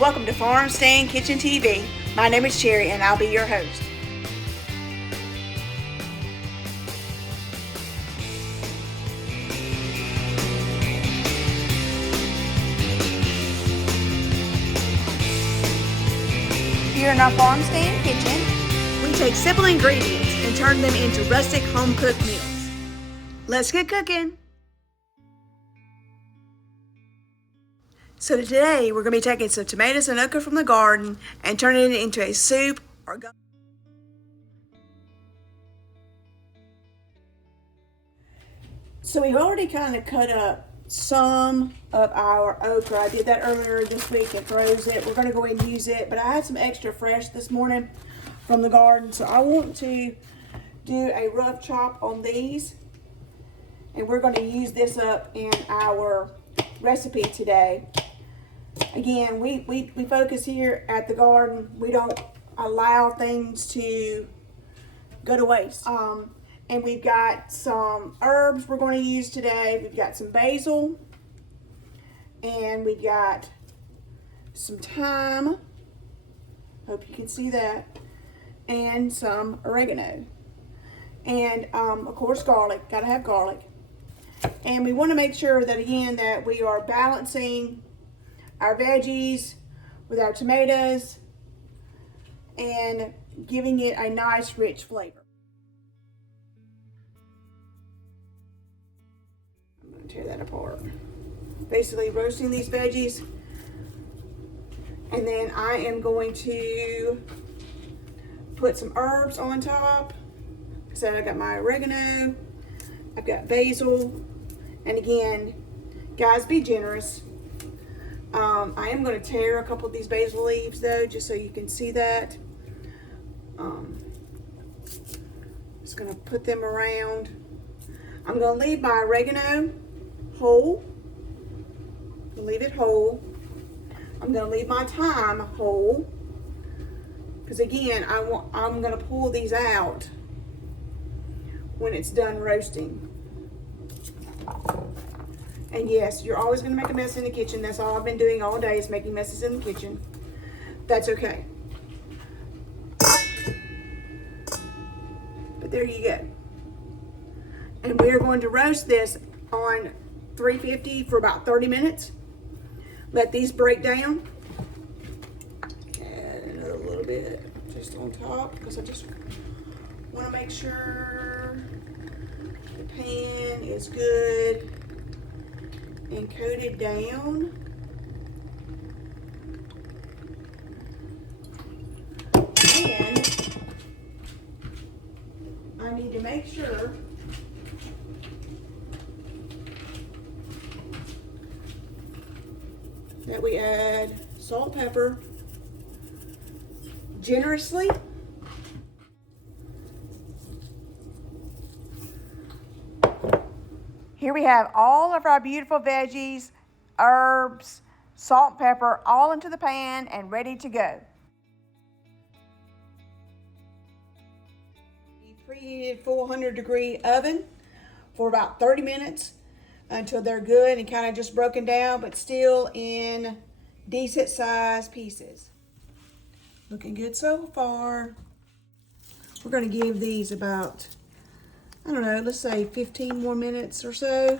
Welcome to Farm Stand Kitchen TV. My name is Cherry and I'll be your host. Here in our Farm Stand Kitchen, we take simple ingredients and turn them into rustic home-cooked meals. Let's get cooking. So today we're going to be taking some tomatoes and okra from the garden and turning it into a soup or gumbo. So we've already kind of cut up some of our okra. I did that earlier this week and froze it. We're going to go ahead and use it, but I had some extra fresh this morning from the garden, so I want to do a rough chop on these, and we're going to use this up in our recipe today. Again, we focus here at the garden. We don't allow things to go to waste. And we've got some herbs we're going to use today. We've got some basil, and we've got some thyme. Hope you can see that. And some oregano. And of course garlic. Gotta have garlic. And we want to make sure that, again, that we are balancing our veggies with our tomatoes and giving it a nice rich flavor. I'm going to tear that apart. Basically roasting these veggies, and then I am going to put some herbs on top. So I got my oregano, I've got basil, and again, guys, be generous. I am going to tear a couple of these basil leaves though, just so you can see that. Just going to put them around. I'm going to leave my oregano whole. Leave it whole. I'm going to leave my thyme whole, because again, I'm going to pull these out when it's done roasting. And yes, you're always going to make a mess in the kitchen. That's all I've been doing all day, is making messes in the kitchen. That's okay. But there you go. And we're going to roast this on 350 for about 30 minutes. Let these break down. Add another little bit just on top, because I just want to make sure the pan is good and coated down. And I need to make sure that we add salt, pepper generously. Here we have all of our beautiful veggies, herbs, salt, pepper, all into the pan and ready to go. Preheated 400-degree oven for about 30 minutes until they're good and kind of just broken down, but still in decent sized pieces. Looking good so far. We're going to give these about, I don't know, let's say 15 more minutes or so.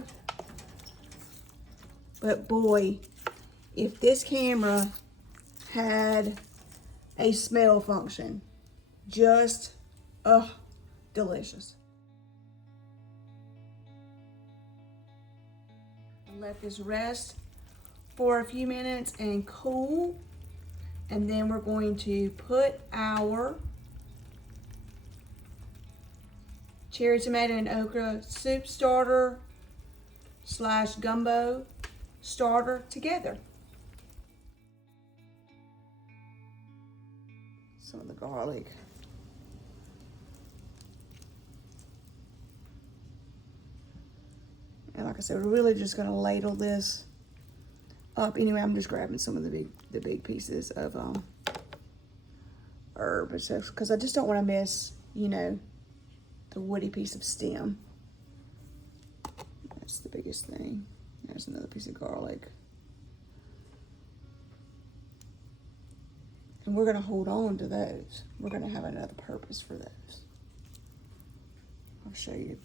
But boy, if this camera had a smell function, just, delicious. Let this rest for a few minutes and cool. And then we're going to put our cherry tomato and okra soup starter / gumbo starter together. Some of the garlic. And like I said, we're really just going to ladle this up. Anyway, I'm just grabbing some of the big pieces of herb, because I just don't want to miss, you know, the woody piece of stem. That's the biggest thing. There's another piece of garlic. And we're gonna hold on to those. We're gonna have another purpose for those. I'll show you.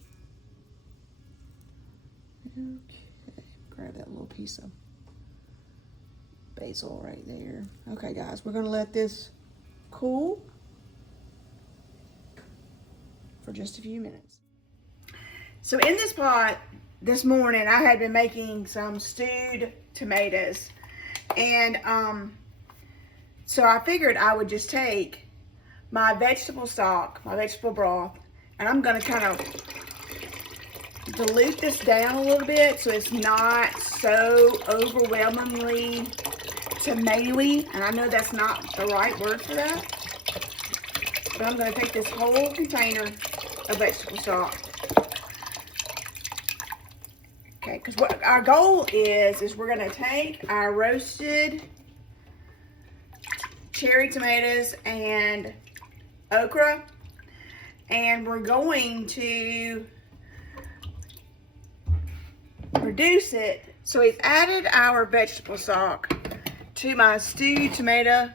Okay, grab that little piece of basil right there. Okay guys, we're gonna let this cool for just a few minutes. So in this pot this morning, I had been making some stewed tomatoes, and so I figured I would just take my vegetable stock, my vegetable broth, and I'm gonna kind of dilute this down a little bit so it's not so overwhelmingly tomatoey. And I know that's not the right word for that, but I'm gonna take this whole container of vegetable stock. Okay, because what our goal is we're gonna take our roasted cherry tomatoes and okra, and we're going to reduce it. So we've added our vegetable stock to my stewed tomato.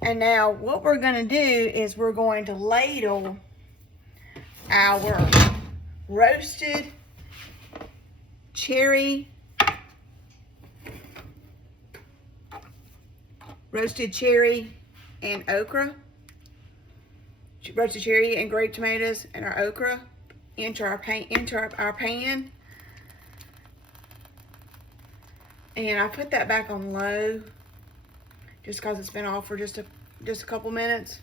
And now what we're going to do is we're going to ladle our roasted cherry and okra, roasted cherry and grape tomatoes and our okra into our pan. And I put that back on low just because it's been off for just a couple minutes.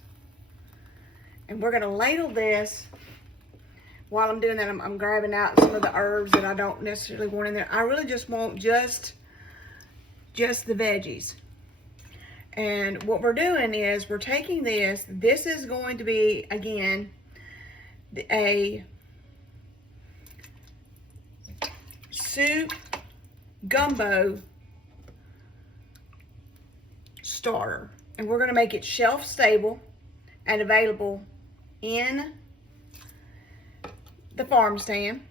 And we're gonna ladle this. While I'm doing that, I'm grabbing out some of the herbs that I don't necessarily want in there. I really just want just the veggies. And what we're doing is we're taking this. This is going to be, again, a soup gumbo starter. And we're going to make it shelf stable and available in the farm stand.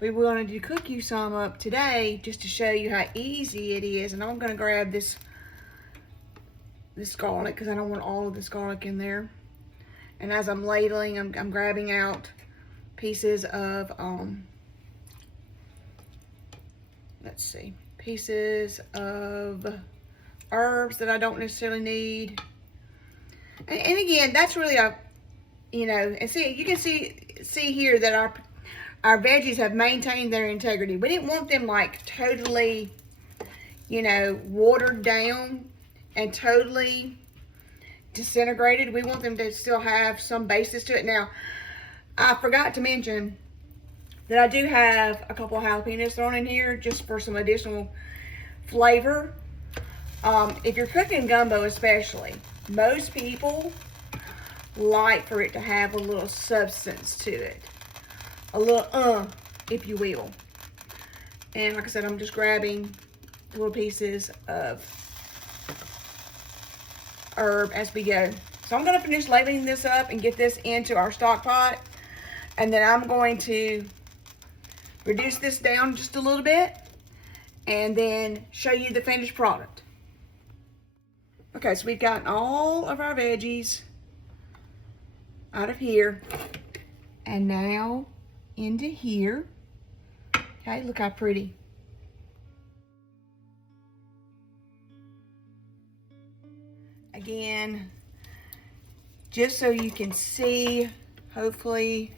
We wanted to cook you some up today just to show you how easy it is. And I'm going to grab this garlic because I don't want all of this garlic in there. And as I'm ladling, I'm grabbing out pieces of pieces of herbs that I don't necessarily need. And again, that's really and see, you can see here that our veggies have maintained their integrity. We didn't want them like totally, watered down and totally disintegrated. We want them to still have some basis to it. Now, I forgot to mention that I do have a couple of jalapenos thrown in here just for some additional flavor. If you're cooking gumbo especially, most people like for it to have a little substance to it. A little if you will. And like I said, I'm just grabbing little pieces of herb as we go. So I'm going to finish ladling this up and get this into our stock pot. And then I'm going to reduce this down just a little bit and then show you the finished product. Okay, so we've gotten all of our veggies out of here and now into here. Okay, look how pretty. Again, just so you can see, hopefully,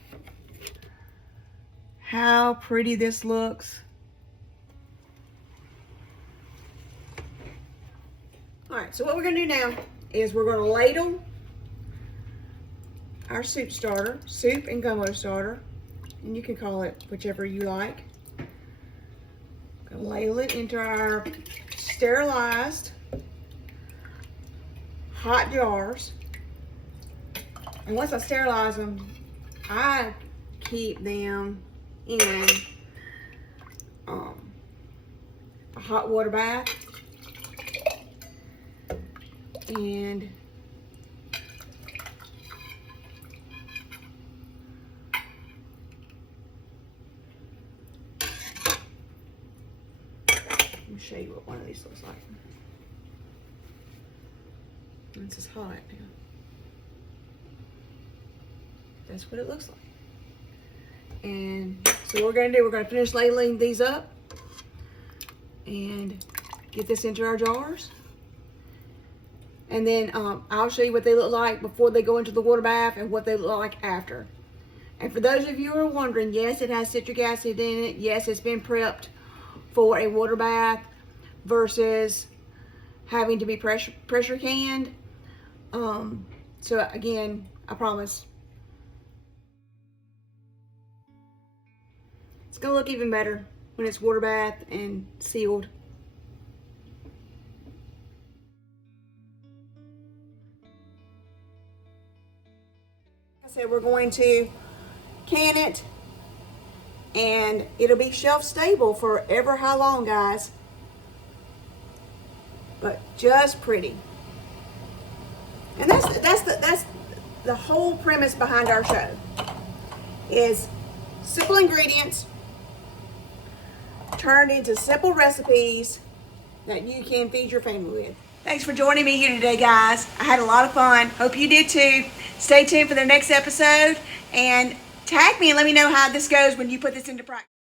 how pretty this looks. All right, so what we're gonna do now is we're gonna ladle our soup and gumbo starter, and you can call it whichever you like. Gonna ladle it into our sterilized hot jars. And once I sterilize them, I keep them in a hot water bath. And show you what one of these looks like. This is hot now. That's what it looks like. And so what we're going to do, we're going to finish ladling these up and get this into our jars. And then I'll show you what they look like before they go into the water bath and what they look like after. And for those of you who are wondering, yes, it has citric acid in it. Yes, it's been prepped for a water bath versus having to be pressure canned. So again, I promise. It's gonna look even better when it's water bath and sealed. Like I said, we're going to can it and it'll be shelf stable for ever how long, guys. But just pretty. And that's the whole premise behind our show, is simple ingredients turned into simple recipes that you can feed your family with. Thanks for joining me here today, guys. I had a lot of fun. Hope you did too. Stay tuned for the next episode and tag me and let me know how this goes when you put this into practice.